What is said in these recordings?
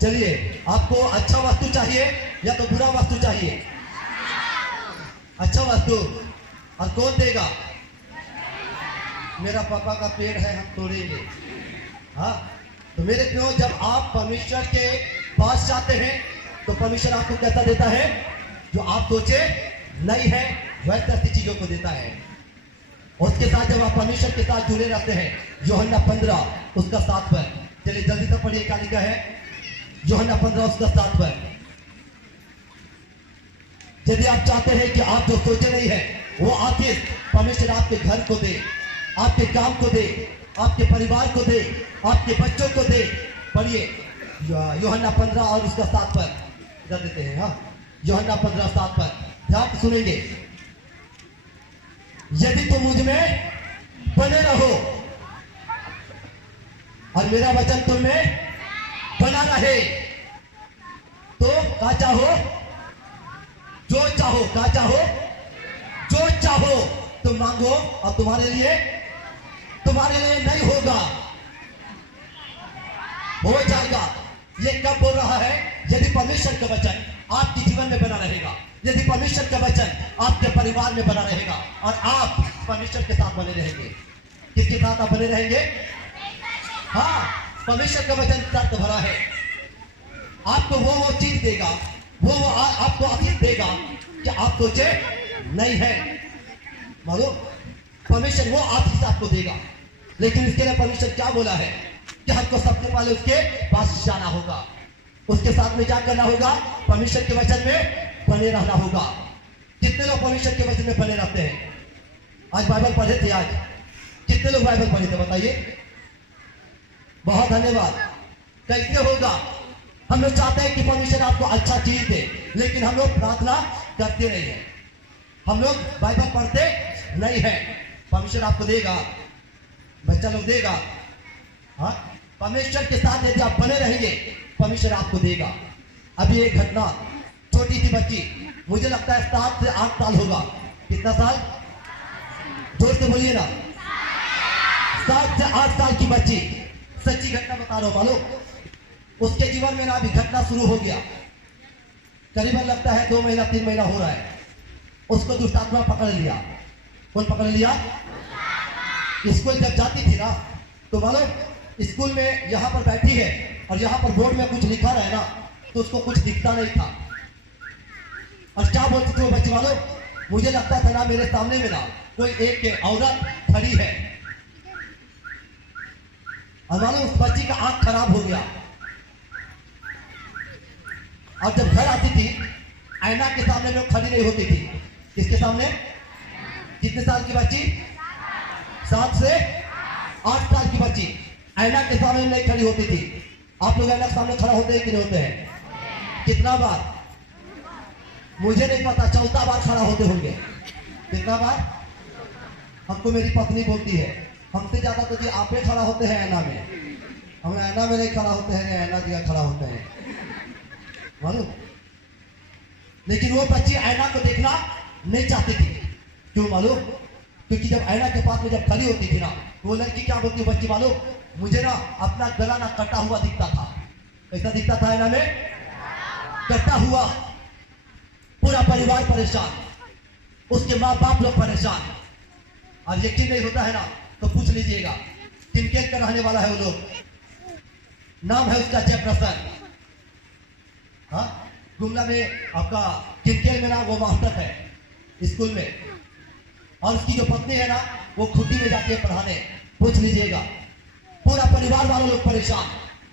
चलिए, आपको अच्छा वास्तु चाहिए या तो बुरा वास्तु चाहिए? अच्छा वास्तु। और कौन देगा? मेरा पापा का पेड़ है, हम तोड़ेंगे। हाँ, तो मेरे प्रियो, जब आप परमेश्वर के पास जाते हैं तो परमेश्वर आपको कैसा देता है? जो आप सोचे नहीं है वैसी चीजों को देता है। उसके साथ जब आप परमेश्वर के साथ जुड़े रहते हैं, यूहन्ना 15 उसका 7 पर, चलिए जल्दी से पढ़िए, क्या लिखा है? यूहन्ना 15 उसका 7 पर। यदि आप चाहते हैं कि आप जो सोचे नहीं है वो आशीष परमेश्वर आपके घर को दे, आपके काम को दे, आपके परिवार को दे, आपके बच्चों को दे, पढ़िए यूहन्ना 15 और उसका 7 पर इधर देते हैं। हाँ, यूहन्ना 15 7 पर ध्यान से सुनेंगे। यदि तुम मुझ में बने रहो और मेरा वचन तुम में बना रहे तो क्या चाहो? जो चाहो, क्या चाहो? जो चाहो तुम मांगो और तुम्हारे लिए नहीं होगा, हो जाएगा। ये कब बोल रहा है? यदि परमेश्वर का वचन आपके जीवन में बना रहेगा, यदि परमेश्वर का वचन आपके परिवार में बना रहेगा और आप परमेश्वर के साथ बने रहेंगे। किसके साथ आप बने रहेंगे? हाँ, परमेश्वर का वचन शर्त भरा है, आपको वो चीज देगा, वो आपको आशीष देगा कि आप सोचे नहीं है। मालूम, परमेश्वर वो आशीष आपको देगा, लेकिन इसके लिए परमेश्वर क्या बोला है कि हमको सबसे पहले उसके पास जाना होगा, उसके साथ में क्या करना होगा? परमेश्वर के वचन में बने रहना होगा। कितने लोग परमेश्वर के वचन में बने रहते हैं? आज बाइबल पढ़े थे? आज कितने लोग बाइबल पढ़े थे? बताइए। बहुत धन्यवाद। कैसे होगा? हम लोग चाहते हैं कि परमेश्वर आपको अच्छा चीज दे, लेकिन हम लोग प्रार्थना करते नहीं है, हम लोग बाइबल पढ़ते नहीं है। परमेश्वर आपको देगा, बच्चा लोग देगा। हाँ, परमेश्वर के साथ यदि आप बने रहेंगे परमेश्वर आपको देगा। अभी एक घटना, छोटी सी बच्ची, मुझे लगता है 7 से 8 साल होगा। कितना साल? जोर से बोलिए ना। 7 से 8 साल की बच्ची, सच्ची घटना बता रहा हूं। मालूम, उसके जीवन में ना अभी घटना शुरू हो गया। करीबन लगता है 2 महीना 3 महीना हो रहा है। उसको दुष्टात्मा पकड़ लिया। कौन पकड़ लिया? स्कूल जब जाती थी ना, तो मालूम स्कूल में यहाँ पर बैठी है और यहाँ पर बोर्ड में कुछ लिखा रहा है ना, तो उसको कुछ दिखता नहीं था। और क्या बोलती थी वो बच्ची? मालूम, मुझे लगता था ना मेरे सामने में ना कोई एक औरत खड़ी है। और मालूम उस बच्ची का आंख खराब हो गया। और जब घर आती थी आईना के सामने में खड़ी नहीं होती थी। किसके सामने? कितने साल की बच्ची? 7 से 8 साल की बच्ची आईना के सामने नहीं खड़ी होती थी। आप लोग आईना के सामने खड़ा होते हैं कि नहीं होते हैं? कितना बार? मुझे नहीं पता, 14 बार खड़ा होते होंगे। कितना बार? हमको मेरी पत्नी बोलती है, हमसे ज्यादा तो जी आप ही खड़ा होते हैं आईना में। हम आईना में नहीं खड़ा होते हैं, आईना दिया खड़ा होते हैं। मालूम, लेकिन वो बच्ची आईना को देखना नहीं चाहती थी। क्यों मालूम? क्योंकि जब आईना के पास में जब खड़ी होती थी ना, वो लड़की क्या बोलती है बच्ची मालूम? मुझे ना अपना गला ना कटा हुआ दिखता था। कैसा दिखता था आईना में? कटा हुआ। पूरा परिवार परेशान, उसके माँ बाप लोग परेशान। और यकीन नहीं होता है ना तो पूछ लीजिएगा किनकेल का रहने वाला है वो लोग। नाम है उसका जयप्रसन्न। हाँ, गुमला में आपका किनकेल में ना वो मास्टर है स्कूल में, और उसकी जो पत्नी है ना वो खुटी में जाती है पढ़ाने। पूछ लीजिएगा, पूरा परिवार वाले लोग परेशान।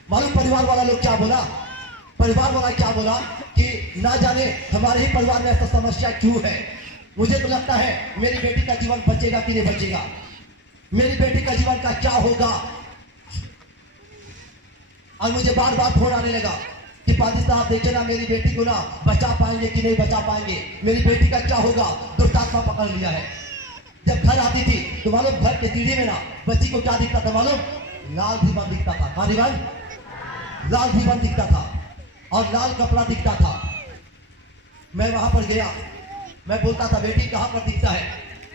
मालूम परिवार वाला लोग क्या बोला? परिवार वाला क्या बोला कि ना जाने हमारे ही परिवार में ऐसा समस्या क्यों है। मुझे तो लगता है मेरी बेटी का जीवन बचेगा कि नहीं बचेगा, मेरी बेटी का जीवन का क्या होगा। और मुझे बार बार फोन आने लगा कि पाजी साहब देखिए ना मेरी बेटी को ना बचा पाएंगे कि नहीं बचा पाएंगे, मेरी बेटी का क्या होगा, दुष्टात्मा पकड़ लिया है। जब घर आती थी तो मालूम घर के सीढ़ी में ना बच्ची को क्या दिखता था? मालूम, लाल रिबन दिखता था। हाँ रिबन, लाल रिबन दिखता था और लाल कपड़ा दिखता था। मैं वहां पर गया, मैं बोलता था बेटी कहाँ पर दिखता है?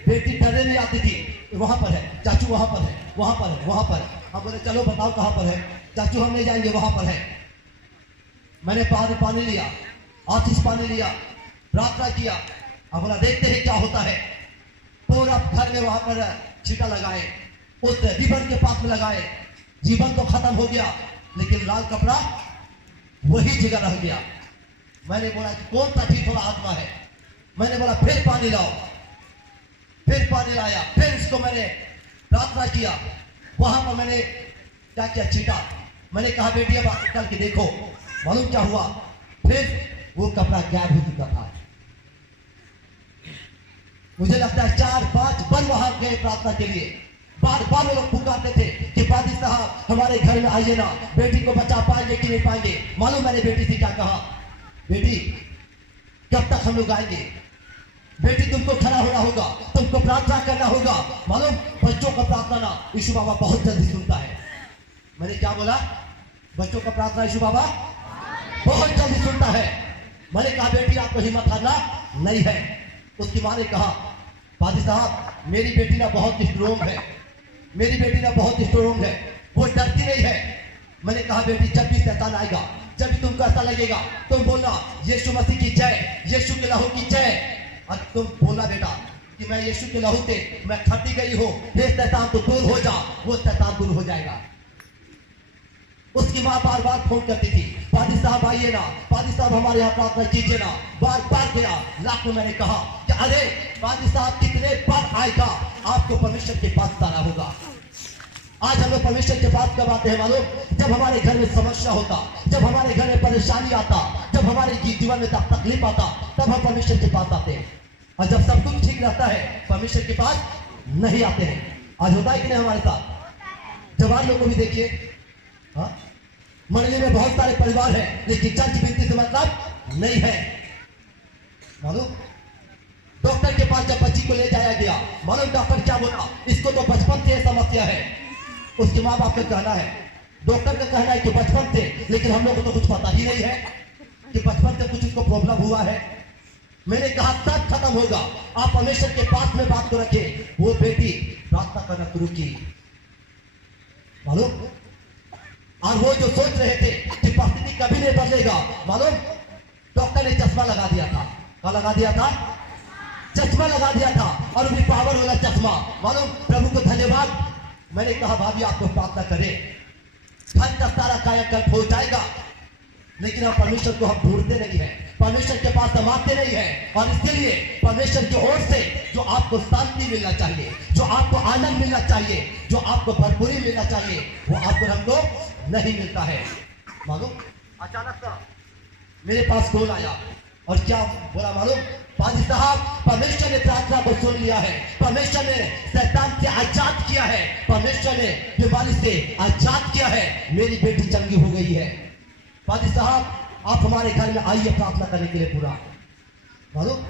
बेटी डरने नहीं आती थी, वहां पर है चाचू, वहां पर है, वहां पर है, वहां पर। हम बोले चलो बताओ कहां पर है? चाचू हम नहीं जाएंगे, वहां पर है। मैंने पानी लिया, आशीष पानी लिया, प्रार्थना किया। अब बोला देखते हैं क्या होता है। पूरा घर में वहां पर छींटा लगाए, उस रिबन के पास में लगाए। जीवन तो खत्म हो गया, लेकिन लाल कपड़ा वही जगह रह गया। मैंने बोला कि कौन सा ठीक थोड़ा आत्मा है। मैंने बोला फिर पानी लाओ, फिर पानी लाया, फिर इसको मैंने प्रार्थना किया। वहां पर मैंने क्या किया, छींटा। मैंने कहा बेटी अब निकल के देखो। मालूम क्या हुआ, फिर वो कपड़ा गायब हो चुका था। मुझे लगता है 4-5 बार वहां गए प्रार्थना के लिए। बार बार वो लोग पुकारते थे कि पादी साहब हमारे घर में आइए ना, बेटी को बचा पाएंगे कि नहीं पाएंगे। मालूम मैंने बेटी से क्या कहा, बेटी कब तक हम लोग आएंगे, बेटी तुमको खड़ा होना होगा, तुमको प्रार्थना करना होगा। मालूम बच्चों का प्रार्थना ना यीशु बाबा बहुत जल्दी सुनता है। मैंने क्या बोला, बच्चों का प्रार्थना यीशु बाबा बहुत जल्दी सुनता है। मैंने कहा बेटी आपको हिम्मत हारना नहीं है। उसकी माँ ने कहा पादी साहब मेरी बेटी ना बहुत स्ट्रोंग है, मेरी बेटी ना बहुत स्ट्रोंग है, वो डरती नहीं है। मैंने कहा बेटी जब भी शैतान आएगा, जब भी तुमको ऐसा लगेगा तुम बोलना यीशु मसीह की जय, यीशु के लहू की जय। और तुम बोलना बेटा कि मैं यीशु के लहू से मैं खटी गई हूं, हे शैतान तो दूर हो जा। वो शैतान दूर हो जाएगा। उसकी माँ बार बार फोन करती थी, पादी साहब आइए ना, पादी साहब हमारे यहाँ प्रार्थना कीजिए ना। बार बार गया, लाख में मैंने कहा कि अरे पादी साहब कितने बार आएगा, आपको परमेश्वर के पास जाना होगा। आज हम लोग परमेश्वर के पास कब आते हैं मालूम, जब हमारे घर में समस्या होता, जब हमारे घर में परेशानी आता, जब हमारे जीवन में तकलीफ आता, तब हम परमेश्वर के पास आते हैं। और जब सब कुछ ठीक रहता है परमेश्वर के पास नहीं आते हैं। आज होता है कि नहीं हमारे साथ। जवान लोग को भी देखिए, मंडली में बहुत सारे परिवार हैं, लेकिन चर्च विनती से मतलब नहीं है। मालूम डॉक्टर के पास जब बच्ची को ले जाया गया, मालूम डॉक्टर क्या बोला, इसको तो बचपन से समस्या है। उसके माँ बाप का कहना है, डॉक्टर का कहना है कि बचपन से, लेकिन हम लोग को तो कुछ पता ही नहीं है कि बचपन से कुछ इसको प्रॉब्लम हुआ है। मैंने कहा सब खत्म होगा, आप परमेश्वर के पास में बात को रखे। वो बेटी प्रार्थना करना शुरू की। मालूम और वो जो सोच रहे थे कि परिस्थिति कभी नहीं बदलेगा, मालूम डॉक्टर ने चश्मा लगा दिया था। क्या लगा दिया था, चश्मा लगा दिया था, और भी पावर वाला चश्मा। मालूम प्रभु को धन्यवाद। मैंने कहा भाभी आपको प्रार्थना करें, घर का सारा कायाकल्प हो जाएगा, लेकिन हम परमेश्वर को हम ढूंढते नहीं है, परमेश्वर के पास हम आते नहीं है। और इसके लिए परमेश्वर की ओर से जो आपको शांति मिलना चाहिए, जो आपको आनंद मिलना चाहिए, जो आपको भरपूरी मिलना चाहिए, वो आपको हमको नहीं मिलता है। मालूम अचानक सा मेरे पास कॉल आया और क्या बोला मालूम, पाजी साहब परमेश्वर ने प्रार्थना को सुन लिया है, परमेश्वर ने शैतान से आजाद किया है, परमेश्वर ने बीमारी से आजाद किया है, मेरी बेटी चंगी हो गई है। पाजी साहब आप हमारे घर में आइए प्रार्थना करने के लिए। पूरा मालूम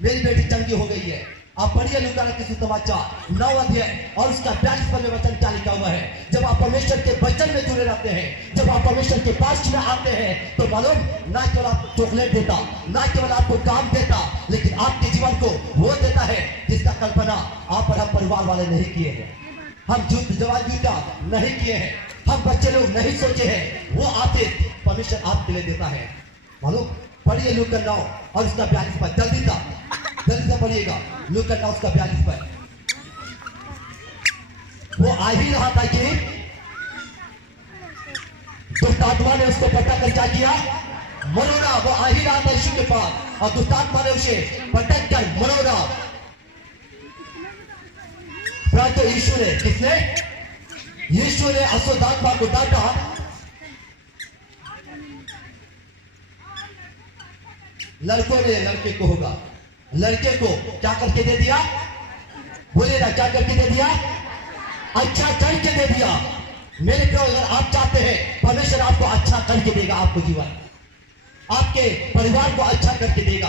मेरी बेटी चंगी हो गई है। आप पढ़िए लूका के सुसमाचार 9 अध्याय और उसका 42 वचन क्या लिखा हुआ है। जब आप परमेश्वर के वचन में जुड़े रहते हैं, जब आप परमेश्वर के पास में आते हैं, तो मालूम ना केवल आपको चॉकलेट देता, ना केवल आपको काम देता, लेकिन आपके जीवन को वो देता है जिसका कल्पना आप और हम परिवार वाले नहीं किए हैं, हम जवान जूता नहीं किए हैं, हम बच्चे लोग नहीं सोचे हैं। वो आशीष परमेश्वर आपके लिए देता है। मालूम पढ़िए लूका 9 और उसका 42 जल्दी से पढ़िएगा। लूका 9 उसका 42। वो आ ही रहा था कि दुष्ट आत्मा ने उसको पटक कर क्या किया, मनोरा। वो आ ही रहा था यीशु के पास और दुष्ट आत्मा ने उसे पटक कर मनोरा। परंतु यीशु ने, किसने, यीशु ने अशुद्ध आत्मा को डांटा। लड़कों ने लड़के को होगा, लड़के को क्या करके दे दिया, बोले ना क्या करके दे दिया, अच्छा करके दे दिया। मेरे प्रिय अगर आप चाहते हैं परमेश्वर आपको अच्छा करके देगा, आपको जीवन, आपके परिवार को अच्छा करके देगा,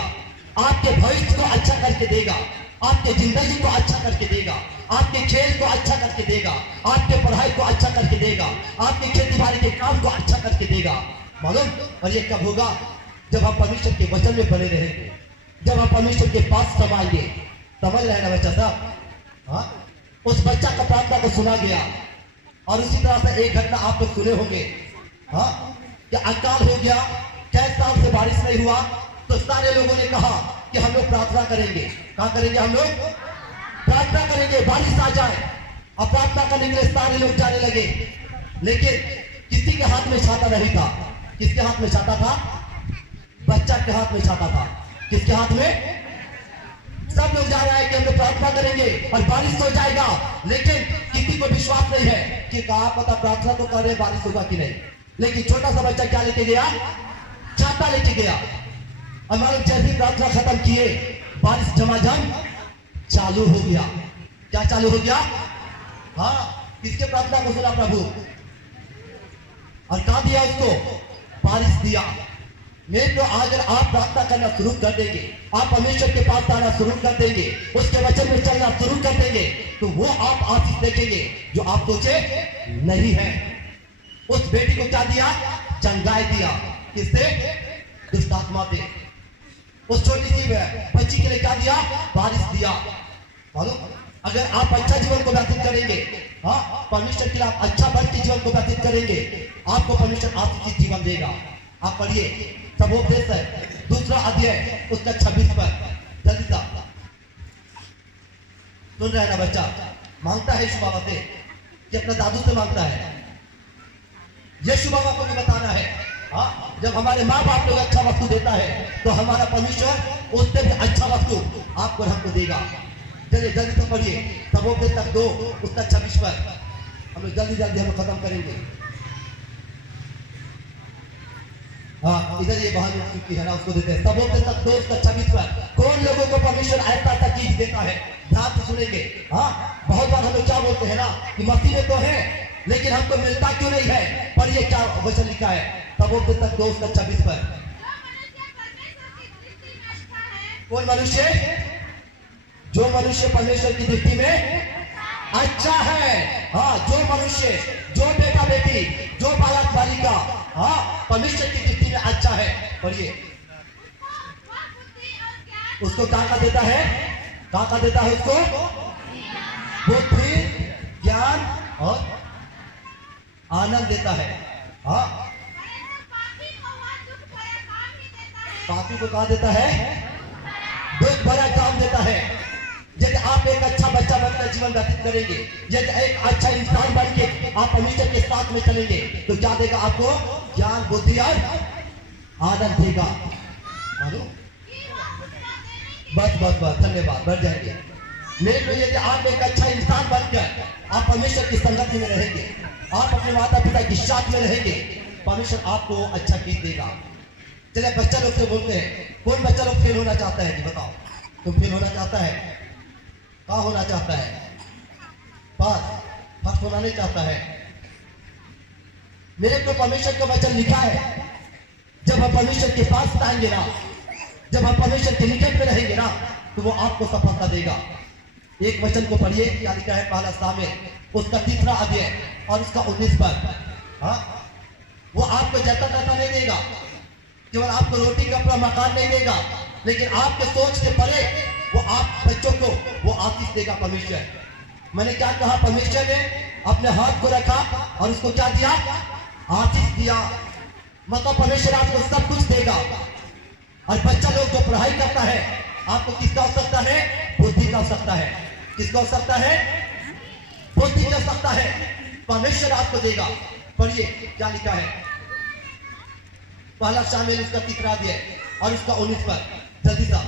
आपके भविष्य को अच्छा करके देगा, आपके जिंदगी को अच्छा करके देगा, आपके खेल को अच्छा करके देगा, आपके पढ़ाई को अच्छा करके देगा, आपके खेती बाड़ी के काम को अच्छा करके देगा। मालूम और ये कब होगा, जब हम परमेश्वर के वचन में बने रहेंगे, जब हम परमेश्वर के पास समाएंगे। समझ रहे हैं ना बच्चा साहब? हाँ, उस बच्चा का प्रार्थना को सुना गया और उसी तरह से एक घटना आप लोग सुने होंगे। हाँ, कि अकाल हो गया, कई साल से बारिश नहीं हुआ, तो सारे लोगों ने कहा कि हम लोग प्रार्थना करेंगे। क्या करेंगे? हम लोग प्रार्थना करेंगे बारिश आ जाए। अब प्रार्थना करने के लिए सारे लोग जाने लगे, लेकिन किसी के हाथ में छाता नहीं था। किसके हाथ में छाता था? बच्चा के हाथ में छाता था। किसके हाथ में? सब लोग जा रहे हैं कि हम लोग प्रार्थना करेंगे और बारिश हो जाएगा, लेकिन किसी को विश्वास नहीं है कि कहा पता प्रार्थना तो कर रहे बारिश होगा कि नहीं। लेकिन छोटा सा बच्चा क्या लेके गया? छाता लेके गया। और मालूम जैसी प्रार्थना खत्म किए, बारिश झमाझम चालू हो गया। क्या चालू हो गया? हाँ, किसके प्रार्थना को सुना प्रभु? और कहा दिया उसको? बारिश दिया। नहीं तो अगर आप प्रार्थना करना शुरू कर देंगे, आप परमेश्वर के पास आना शुरू कर देंगे, उसके वचन में चलना शुरू कर देंगे, तो वो आप आशीष देखेंगे जो आप सोचे नहीं है। उस बेटी को क्या दिया? चंगाई दिया। किससे? दुष्ट आत्मा से। उस छोटी सी बच्ची के लिए क्या दिया? बारिश दिया। मालूम, अगर आप अच्छा जीवन को व्यतीत करेंगे, हाँ, परमेश्वर के लिए आप अच्छा बढ़ के जीवन को व्यतीत करेंगे, आपको परमेश्वर आशीषित जीवन देगा। आप पढ़िए सबोपदेश है 2 अध्याय उसका 26 पर। जल्दी सा सुन रहे हैं ना बच्चा? मांगता है यीशु बाबा से कि अपने दादू से मांगता है। यीशु बाबा को भी बताना है, हाँ, जब हमारे माँ बाप लोग अच्छा वस्तु देता है तो हमारा परमेश्वर उससे भी अच्छा वस्तु आपको हमको देगा। चलिए जल्दी से पढ़िए सबोपदेश तक 2 उसका 26 पर। हम लोग जल्दी जल्दी हम खत्म करेंगे। हाँ, इधर ये बहन चुकी है ना, उसको देते हैं। सबोपदेश तक 2 उसका 26 पर। कौन लोगों को परमेश्वर ऐसा ऐसा चीज देता है? ध्यान से सुनेंगे। हाँ, बहुत बार हम लोग क्या बोलते हैं ना कि मसीह में तो है, लेकिन हमको मिलता क्यों नहीं है? पर ये क्या वचन लिखा है? सबोपदेश तक 2 उसका 26 पर। कौन मनुष्य? जो मनुष्य परमेश्वर की दृष्टि में अच्छा है। हाँ, जो मनुष्य, जो बेटा बेटी, जो बालक बालिका, हाँ, परमेश्वर की दृष्टि में अच्छा है। पढ़िए, उसको क्या देता है? क्या देता है उसको? बुद्धि, ज्ञान और आनंद देता है। हाँ, पापी को कहा देता है? दुख भरा काम देता है। यदि आप एक अच्छा बच्चा बनकर जीवन व्यतीत करेंगे, यदि एक अच्छा इंसान बन के आप परमेश्वर के साथ में चलेंगे, तो क्या देगा आपको? ज्ञान, बुद्धि और आनंद देगा। बस बस बस, धन्यवाद, बढ़ जाएंगे। लेकिन यदि आप एक अच्छा इंसान बनकर आप परमेश्वर की संगति में रहेंगे, आप अपने माता पिता की साथ में रहेंगे, परमेश्वर आपको अच्छा चीज देगा। चलिए बच्चा लोग से बोलते हैं, कौन बच्चा लोग फेल होना चाहता है? जी बताओ, तुम फेल होना चाहता है? क्या होना चाहता है? पास फर्स्ट होना नहीं चाहता है? मेरे को परमेश्वर का वचन लिखा है, जब हम परमेश्वर के पास आएंगे ना, जब हम परमेश्वर के निकट में रहेंगे ना, तो वो आपको सफलता देगा। एक वचन को पढ़िए, क्या लिखा है? पहला सामुएल उसका 3 अध्याय और उसका 19 पर। हाँ, वो आपको जैसा तैसा नहीं देगा, केवल आपको रोटी कपड़ा मकान नहीं देगा, लेकिन आपके सोच के परे वो आप बच्चों को वो आशीष देगा परमेश्वर। मैंने क्या कहा? परमेश्वर ने अपने हाथ को रखा और उसको क्या दिया? आशीष दिया। मतलब परमेश्वर आपको सब कुछ देगा। और बच्चा लोग जो पढ़ाई करता है, आपको किसका आवश्यकता है? बुद्धि का आवश्यकता है। किसका आवश्यकता है? बुद्धि का आवश्यकता है। परमेश्वर आपको देगा। पढ़िए क्या लिखा है? पहला शामिल उसका 3 अध्याय और उसका 19 पर। जल्दी सा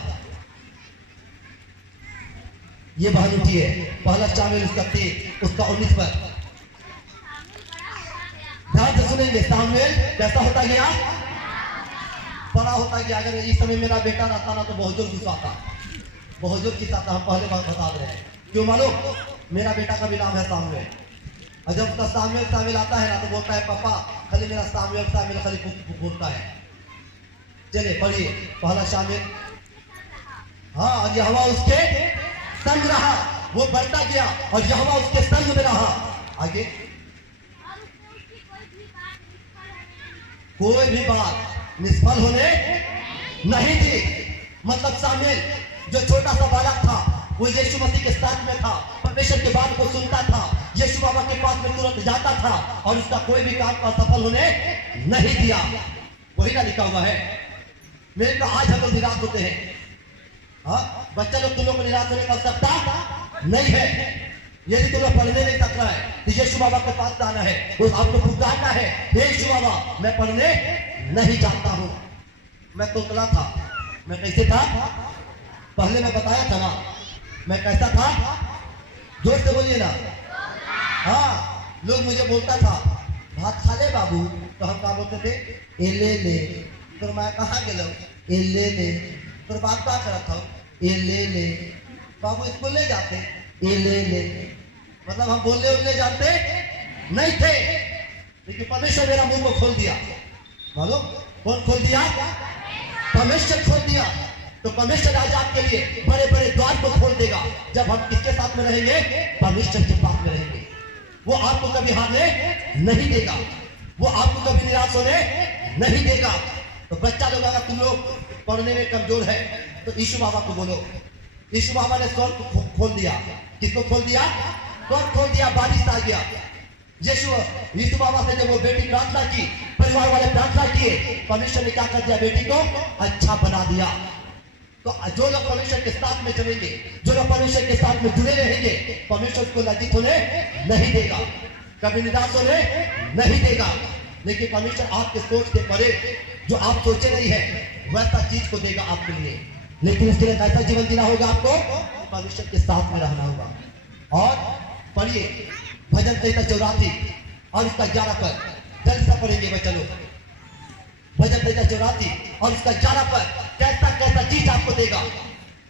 ये बहन उठी है। पहला शामिल उसका 3 उसका 19 पर। ध्यान से सुनेंगे। सामुएल कैसा होता गया? बड़ा होता गया। अगर इस समय मेरा बेटा रहता ना तो बहुत जोर गुस्सा आता, बहुत जोर गुस्सा आता। हम पहले बात बता रहे हैं, क्यों मालूम? मेरा बेटा का भी नाम है सामुएल। और जब उसका सामुएल आता है ना तो बोलता है पापा खाली मेरा सामुएल खाली बोलता है। चलिए पढ़िए पहला शामिल। हाँ, और यहोवा उसके संग रहा, वो बढ़ता गया और यहोवा उसके संग में रहा। आगे कोई भी बात निष्फल होने नहीं दी। मतलब सामुएल जो छोटा सा बालक था, वो यीशु मसीह के साथ में था, परमेश्वर के बात को सुनता था, यीशु बाबा के पास में तुरंत जाता था और उसका कोई भी काम असफल होने नहीं दिया। वही ना लिखा हुआ है। मेरे तो आज हम लोग निराश होते हैं। हाँ, बच्चा लोग तुम लोग को निराश होने का आवश्यकता नहीं है। यदि तुम लोग पढ़ने नहीं सक रहा है तो यीशु बाबा के पास जाना है, वो आपको पुकारना है, हे यीशु बाबा मैं पढ़ने नहीं जानता हूँ। मैं तोतला था, मैं कैसे था पहले मैं बताया था ना, मैं कैसा था, जोर से बोलिए ना। हाँ, लोग मुझे बोलता था भात खा ले बाबू, तो हम क्या बोलते थे, ए ले ले। तो मैं कहाँ गेलो, ए ले ले। तो बात क्या करा था, ए ले ले। बाबू स्कूल ले जाते, ए ले ले। मतलब हम बोलने उलने जानते नहीं थे, लेकिन परमेश्वर मेरा मुंह को खोल दिया। मालूम कौन खोल दिया, परमेश्वर खोल दिया। तो परमेश्वर आज आपके लिए बड़े बड़े द्वार को खोल देगा। जब हम किसके साथ में रहेंगे, परमेश्वर के पास में रहेंगे। वो आपको कभी हारने नहीं देगा, वो आपको कभी निराश होने नहीं देगा। तो बच्चा लोग अगर तुम लोग पढ़ने में कमजोर है तो यीशु बाबा को बोलो। यीशु बाबा ने स्वर्ग को खोल दिया। किसको खोल दिया, स्वर्ग खोल दिया, बारिश आ गया। यीशु बाबा से जब वो बेटी प्रार्थना की, परिवार वाले प्रार्थना किए, परमेश्वर ने क्या कर दिया, बेटी को अच्छा बना दिया। तो जो लोग परमेश्वर के साथ में चलेंगे, जो लोग परमेश्वर के साथ में जुड़े रहेंगे, परमेश्वर को लज्जित होने नहीं देगा, कभी निराश होने नहीं देगा। लेकिन परमेश्वर आपके सोच के परे जो आप सोचे नहीं है वैसा चीज को देगा आपके लिए। लेकिन इसके लिए कैसा जीवन जीना होगा, आपको परमेश्वर के साथ में रहना होगा। और पढ़िए भजन संहिता 84 और इसका 11 पर, जल्द से पढ़ेंगे बच्चा लोग। भजन संहिता 84 और इसका 11 पर कैसा कैसा चीज आपको देगा।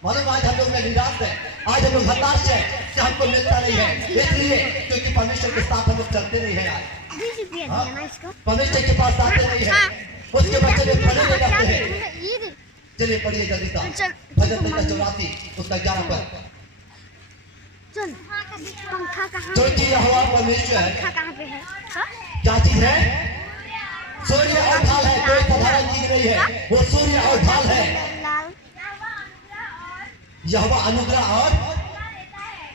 मालूम आज हम लोग में निराश है, आज हम लोग हताश है कि हमको मिलता नहीं है, इसलिए क्योंकि परमेश्वर के साथ हम लोग चलते नहीं है। परमेश्वर के पास आते नहीं है, उसके बच्चे लोग पढ़े नहीं लगते हैं। चलिए पढ़िए जल्दी सा भजन संहिता 84 उसका 11 पर। क्योंकि यहोवा परमेश्वर क्या चीज है, सूर्य और ढाल है, कोई साधारण चीज नहीं है, वो सूर्य और ढाल है। यहोवा अनुग्रह और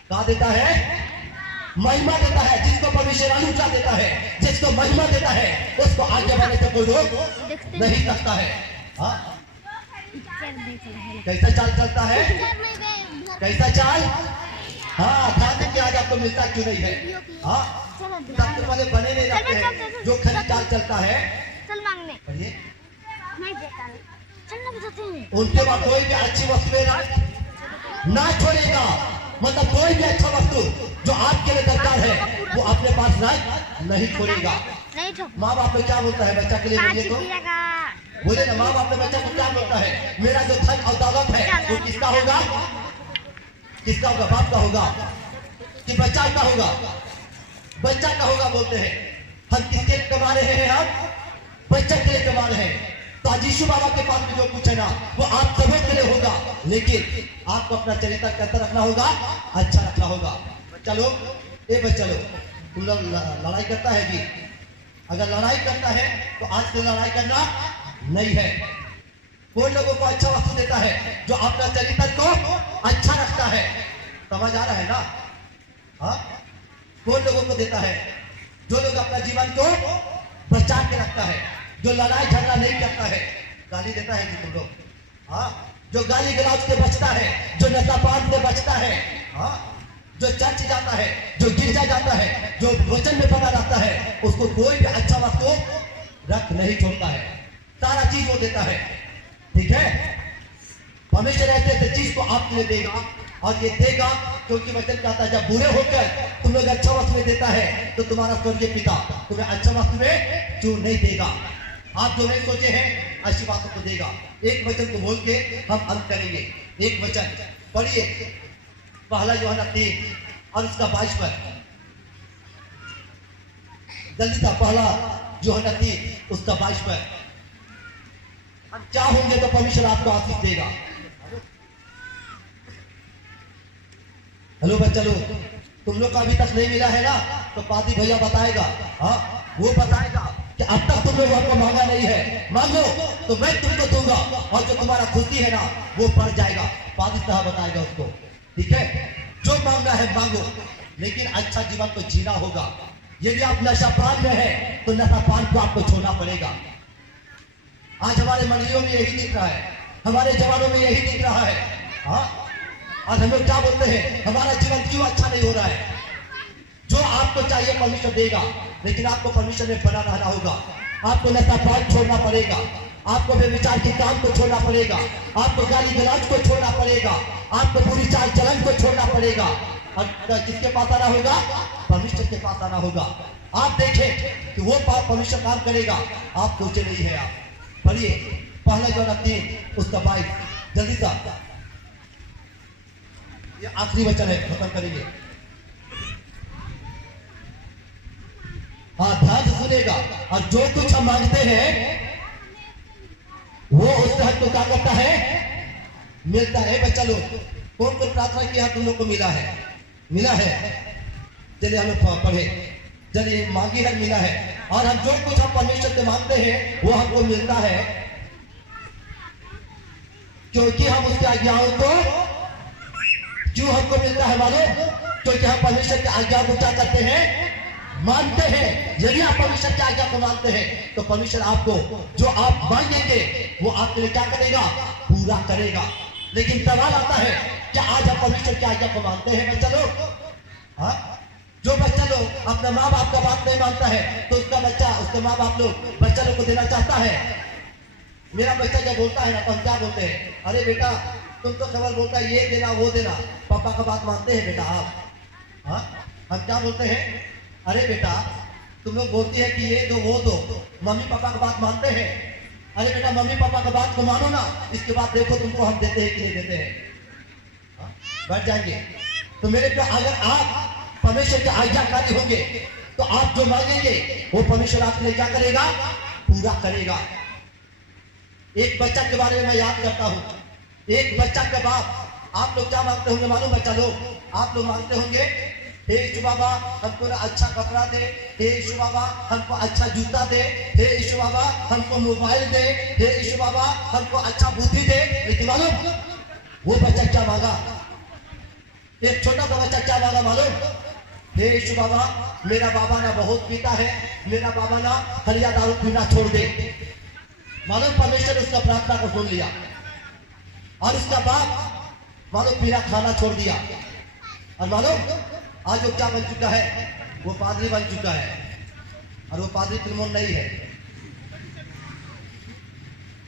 क्या देता है, महिमा देता है। जिसको परमेश्वर अनुग्रह देता है, जिसको महिमा देता है, उसको आगे बढ़ने से कोई रोक नहीं सकता है। हाँ, कैसा चाल चलता है, कैसा चाल। हाँ, ध्यान के आज आपको मिलता क्यों नहीं है। हाँ, सबसे पहले बने नहीं रहते हैं, जो खरी चाल चलता है पढ़िए उनके बाद कोई भी अच्छी वस्तु ना छोड़ेगा। मतलब कोई भी अच्छा वस्तु जो आपके लिए दरकार है वो अपने पास नहीं छोड़ेगा। माँ बाप को क्या बोलता है बच्चा के लिए, बोलिए तो बोले ना, माँ बाप ने बच्चा को क्या बोलता है, मेरा जो धन और दौलत है वो किसका होगा, किसका होगा, बाप का होगा कि बच्चा का होगा, बच्चा का होगा बोलते हैं। हम किसके लिए कमा रहे हैं, हम बच्चा के लिए कमा रहे हैं। तो आज यीशु बाबा के पास में जो कुछ है ना वो आप सबों के लिए होगा, लेकिन आपको अपना चरित्र कैसा रखना होगा, अच्छा रखना होगा। बच्चा लोग, ए बच्चा लोग, तुम लोग लड़ाई करता है जी, अगर लड़ाई करता है तो आज से लड़ाई करना नहीं है। कोई लोगों को अच्छा वस्तु देता है जो अपना चरित्र को अच्छा रखता है, समझ आ रहा है ना। हाँ, कौन लोगों को देता है, जो लोग अपना जीवन को बचा के रखता है, जो लड़ाई झगड़ा नहीं करता है। गाली देता है जी तुम लोग, हाँ, जो गाली गलौज से बचता है, जो नशापान से बचता है, हाँ, जो चर्च जाता है, जो गिरजा जाता है, जो वचन में बना रहता है, उसको कोई भी अच्छा वस्तु रख नहीं छोड़ता है, सारा चीज वो देता है। ठीक है, परमेश्वर ऐसे ऐसे चीज को आपके लिए देगा, और ये देगा क्योंकि वचन कहता है जब बुरे होकर तुम लोग अच्छा वस्तु देता है तो तुम्हारा स्वर्गीय पिता तुम्हें अच्छा वस्तु में क्यों नहीं देगा। आप जो नहीं सोचे हैं अच्छी बातों को देगा। एक वचन को बोल के हम अंत करेंगे। एक वचन पढ़िए, पहला यूहन्ना 3 और उसका 22 पर, जल्दी था, पहला यूहन्ना 3 उसका 22 पर। हम क्या होंगे तो परमेश्वर आपको आशीष देगा। हेलो बच्चा लोग, तुम लोग को अभी तक नहीं मिला है ना, तो पादी भैया बताएगा, हाँ वो बताएगा कि अब तक तुम लोगों को मांगा नहीं है, मांगो तो मैं तुमको दूंगा, और जो तुम्हारा खुशी है ना वो बढ़ जाएगा। पादी साहब बताएगा उसको। ठीक है, जो मांगना है मांगो, लेकिन अच्छा जीवन को जीना होगा। यदि आप नशा पान में है तो नशा पान को आपको छोड़ना पड़ेगा। आज हमारे मंडलियों में यही दिख रहा है, हमारे जवानों में यही दिख रहा है। हाँ, आज हम लोग क्या बोलते हैं, हमारा जीवन क्यों अच्छा नहीं हो रहा है? जो आपको चाहिए परमेश्वर देगा, लेकिन आपको परमेश्वर में बना रहना होगा। आपको नशापान छोड़ना पड़ेगा, आपको बेविचार के काम को छोड़ना पड़ेगा, आपको गाली गलौज को छोड़ना पड़ेगा, आपको बुरी चाल चलन को छोड़ना पड़ेगा। और किसके पास आना होगा? परमेश्वर के पास आना होगा। आप देखें कि वो परमेश्वर काम करेगा, आप सोचे नहीं है। आप पढ़िए पहला यूहन्ना 3 उसका 22, जल्दी से। ये आखिरी वचन है, खत्म करेंगे। हाँ, ध्यान से सुनेगा। और जो कुछ हम मांगते हैं वो उससे हमको क्या करता है? मिलता है। बच्चा लोग, कौन कौन प्रार्थना किया तुम लोग को मिला है? मिला है? चलिए हम लोग पढ़े, चलिए मांगी है, मिला है। और हम जो कुछ हम परमेश्वर से मांगते हैं वो हमको मिलता है, क्योंकि हम उसकी आज्ञाओं को, क्यों हमको मिलता है मालूम? क्योंकि हम परमेश्वर की आज्ञा को क्या करते हैं? मानते हैं। यदि आप परमेश्वर की आज्ञा को मानते हैं तो परमेश्वर आपको जो आप मांगेंगे वो आपके लिए क्या करेगा? पूरा करेगा। लेकिन सवाल आता है, क्या आज हम परमेश्वर की आज्ञा को मानते हैं बच्चा लोग? हाँ, जो बच्चा लोग अपने माँ बाप का बात नहीं मानता है तो उसका बच्चा, उसके माँ बाप लोग बच्चा लोग को देना चाहता है। मेरा बच्चा जब बोलता है ना तो हम क्या बोलते हैं? अरे बेटा तुम तो केवल बोलता है ये देना वो देना, पापा का बात मानते हैं बेटा आप? हाँ, हम क्या बोलते हैं? अरे बेटा तुम लोग बोलती है कि ये दो वो दो, मम्मी पापा का बात मानते हैं? अरे बेटा मम्मी पापा का बात को मानो ना, इसके बाद देखो तुमको हम देते हैं कि नहीं देते हैं। बैठ जाएंगे। तो मेरे पे अगर आप परमेश्वर के आज्ञाकारी होंगे तो आप जो मांगेंगे वो परमेश्वर आपके लिए क्या करेगा? पूरा करेगा। एक बच्चा के बारे में मैं याद करता हूँ। एक बच्चा का बाप, आप लोग क्या मांगते होंगे मालूम? बच्चा लोग आप लोग मांगते होंगे, हे यीशु बाबा हमको अच्छा कपड़ा दे, हे यीशु बाबा हमको अच्छा जूता दे, हे यीशु बाबा हमको मोबाइल दे, हे यीशु बाबा हमको अच्छा बुद्धि दे। लेकिन मालूम वो बच्चा क्या मांगा? एक छोटा सा बच्चा क्या मांगा मालूम? हे यीशु बाबा मेरा बाबा ना बहुत पीता है, मेरा बाबा ना हरिया दारू पीना छोड़ दे। मालूम परमेश्वर उसका प्रार्थना को सुन लिया और उसका बाप मालूम पीना खाना छोड़ दिया। और मालूम आज वो क्या बन चुका है? वो पादरी बन चुका है। और वो पादरी फिल्मोन नहीं है,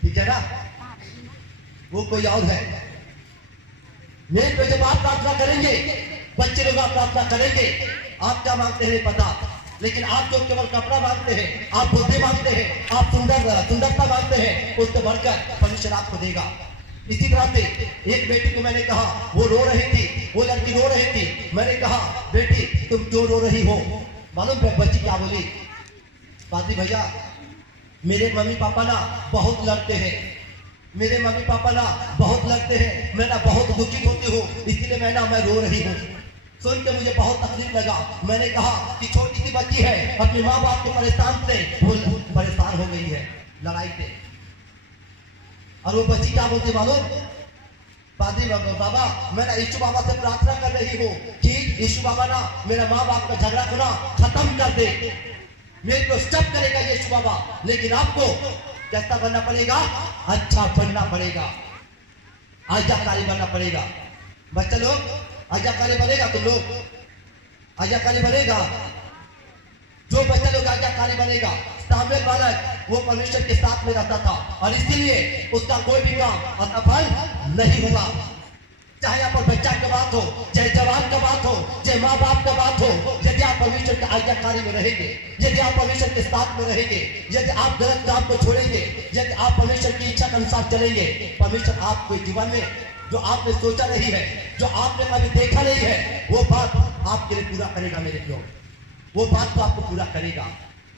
ठीक है ना? वो कोई और है। मेरे पे जब आप प्रार्थना करेंगे, बच्चे लोग आप प्रार्थना करेंगे, आप क्या मांगते हैं पता, लेकिन आप जो केवल कपड़ा मांगते हैं, आप बुद्धि मांगते हैं, आप सुंदरता मांगते हैं, उससे बढ़कर परमेश्वर आपको देगा। इसी तरह से एक बेटी को मैंने कहा, वो रो रही थी, वो लड़की रो रही थी। मैंने कहा बेटी तुम क्यों रो रही हो? मालूम बच्ची क्या बोली? पादरी भैया मेरे मम्मी पापा ना बहुत लड़ते हैं, मेरे मम्मी पापा ना बहुत लड़ते हैं, मैं ना बहुत दुखी होती हूँ, इसलिए मैं रो रही हूँ। सुन के मुझे बहुत तकलीफ लगा। मैंने कहा कि छोटी सी बच्ची है, अपने माँ बाप के परेशान से वो परेशान हो गई है लड़ाई से। और वो बच्ची क्या बोलती मालूम? पादरी बाबा मैं ना यीशु बाबा से प्रार्थना कर रही हूँ कि यीशु बाबा ना मेरा माँ बाप का झगड़ा को ना खत्म कर दे, मेरे को स्टॉप करेगा यीशु बाबा। लेकिन आपको कैसा बनना पड़ेगा? अच्छा बनना पड़ेगा, आज्ञाकारी बनना पड़ेगा। बच्चा लोग आज्ञाकारी बनेगा, तुम लोग आज्ञाकारी बनेगा। जो बच्चा लोग आज्ञाकारी बनेगा, सामने बालक वो परमेश्वर के साथ में रहता था और इसीलिए उसका कोई भी काम असफल नहीं होगा। चाहे यहाँ पर बच्चा का बात हो, चाहे जवान का बात हो, चाहे माँ बाप का बात हो, यदि आप परमेश्वर के आज्ञाकारी में रहेंगे, यदि आप परमेश्वर के साथ में रहेंगे, यदि आप गलत काम को छोड़ेंगे, यदि आप परमेश्वर की इच्छा के अनुसार चलेंगे, परमेश्वर आपके जीवन में जो आपने सोचा नहीं है, जो आपने कभी देखा नहीं है, वो बात आपके लिए पूरा करेगा मेरे प्रियो। वो बात को आपको पूरा करेगा।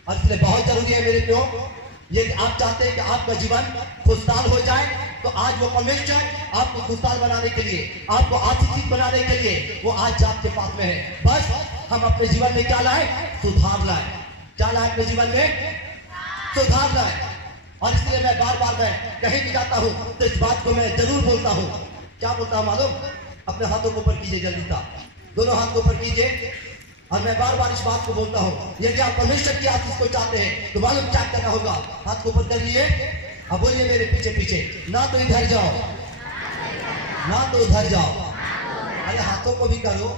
और इसलिए बहुत जरूरी है मेरे प्रियो, यदि आप चाहते हैं कि आपका जीवन खुशहाल हो जाए तो आज वो परमेश्वर आपको खुशहाल बनाने के लिए, आपको आशीषित बनाने के लिए वो आज आपके पास में है। बस हम अपने जीवन में क्या लाए? सुधार लाए। क्या लाए अपने जीवन में? सुधार लाए। और इसलिए मैं बार बार मैं कहीं भी जाता हूँ तो इस बात को मैं जरूर बोलता हूँ। क्या बोलता हूँ मालूम? अपने हाथों को ऊपर कीजिए, जल्दी था दोनों हाथ को ऊपर कीजिए। और मैं बार बार इस बात को बोलता हूँ, यदि आप परमेश्वर की आशीष को चाहते हैं तो मालूम क्या करना होगा? हाथ को ऊपर कर लिए अब बोलिए मेरे पीछे पीछे, ना तो इधर जाओ ना तो उधर जाओ। अरे हाथों को भी करो,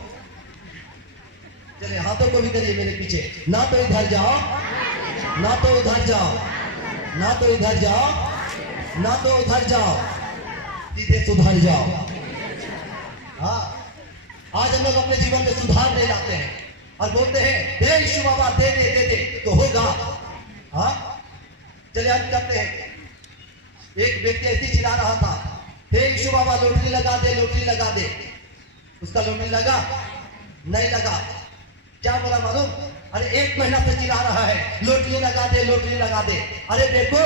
चलिए हाथों को भी करिए मेरे पीछे, ना तो इधर जाओ ना तो उधर जाओ, ना तो इधर जाओ ना तो उधर जाओ, सीधे सुधर जाओ। हाँ, आज हम लोग अपने जीवन में सुधार ले जाते हैं और बोलते हैं हे यीशु बाबा दे दे दे दे तो होगा। हाँ, चलिए हम करते हैं। एक व्यक्ति ऐसी चिल्ला रहा था, हे यीशु बाबा लॉटरी लगा दे, लॉटरी लगा दे। उसका लॉटरी लगा नहीं लगा, क्या बोला मालूम? अरे 1 महीना से चिल्ला रहा है लॉटरी लगा दे, लॉटरी लगा दे। अरे देखो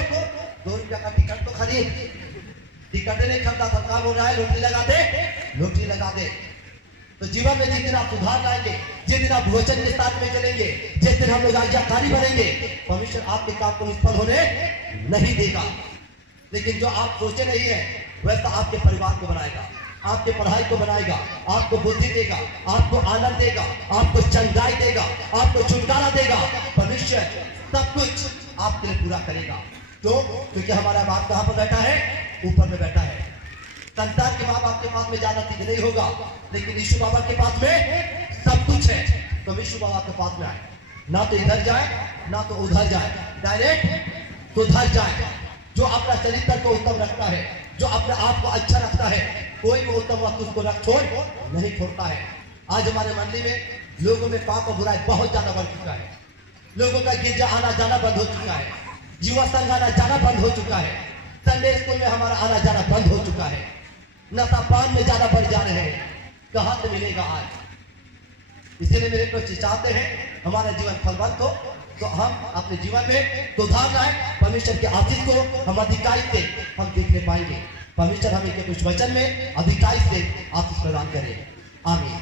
2 रुपया का टिकट तो खरीद, टिकट नहीं खरीदा था, काम हो रहा है लॉटरी लगा दे, लॉटरी लगा दे। तो जीवन में जिस दिन आप सुधार लाएंगे, जिस दिन आप वचन के साथ में चलेंगे, जिस दिन हम लोग आज्ञाकारी बनेंगे, परमेश्वर आपके काम को निष्फल होने नहीं देगा। लेकिन जो आप सोचे नहीं है वैसा आपके परिवार को बनाएगा, आपके पढ़ाई को बनाएगा, आपको बुद्धि देगा, आपको आनंद देगा, आपको चंगाई देगा, आपको छुटकारा देगा। परमेश्वर सब कुछ आपके लिए पूरा करेगा। क्यों? क्योंकि हमारा बाप कहाँ पर बैठा है? ऊपर में बैठा है। संसार के बाप आपके पास में ज्यादा ठीक नहीं होगा, लेकिन यीशु बाबा के पास में सब कुछ है। तो यीशु बाबा के पास में आए, ना तो इधर जाए ना तो उधर जाए, डायरेक्ट उधर जाए। जो अपना चरित्र को उत्तम रखता है, जो अपने आप को अच्छा रखता है, कोई भी उत्तम वस्तु उसको रख छोड़ नहीं छोड़ता है। आज हमारे मंडली में लोगों में पाप और बुराई बहुत ज्यादा बढ़ चुका है। लोगों का गिरजा आना जाना बंद हो चुका है, युवा संघ आना जाना बंद हो चुका है, संडे स्कूल में हमारा आना जाना बंद हो चुका है, नशा पान में ज्यादा बढ़ जा रहे हैं। कहां से मिलेगा आज? इसीलिए मेरे को चाहते हैं हमारा जीवन फलवंत हो, तो हम अपने जीवन में सुधार लाए। परमेश्वर के आशीष को हम अधिकारी से हम देखने पाएंगे। परमेश्वर हमें के कुछ वचन में अधिकारी से आशीष प्रदान करें। आमीन।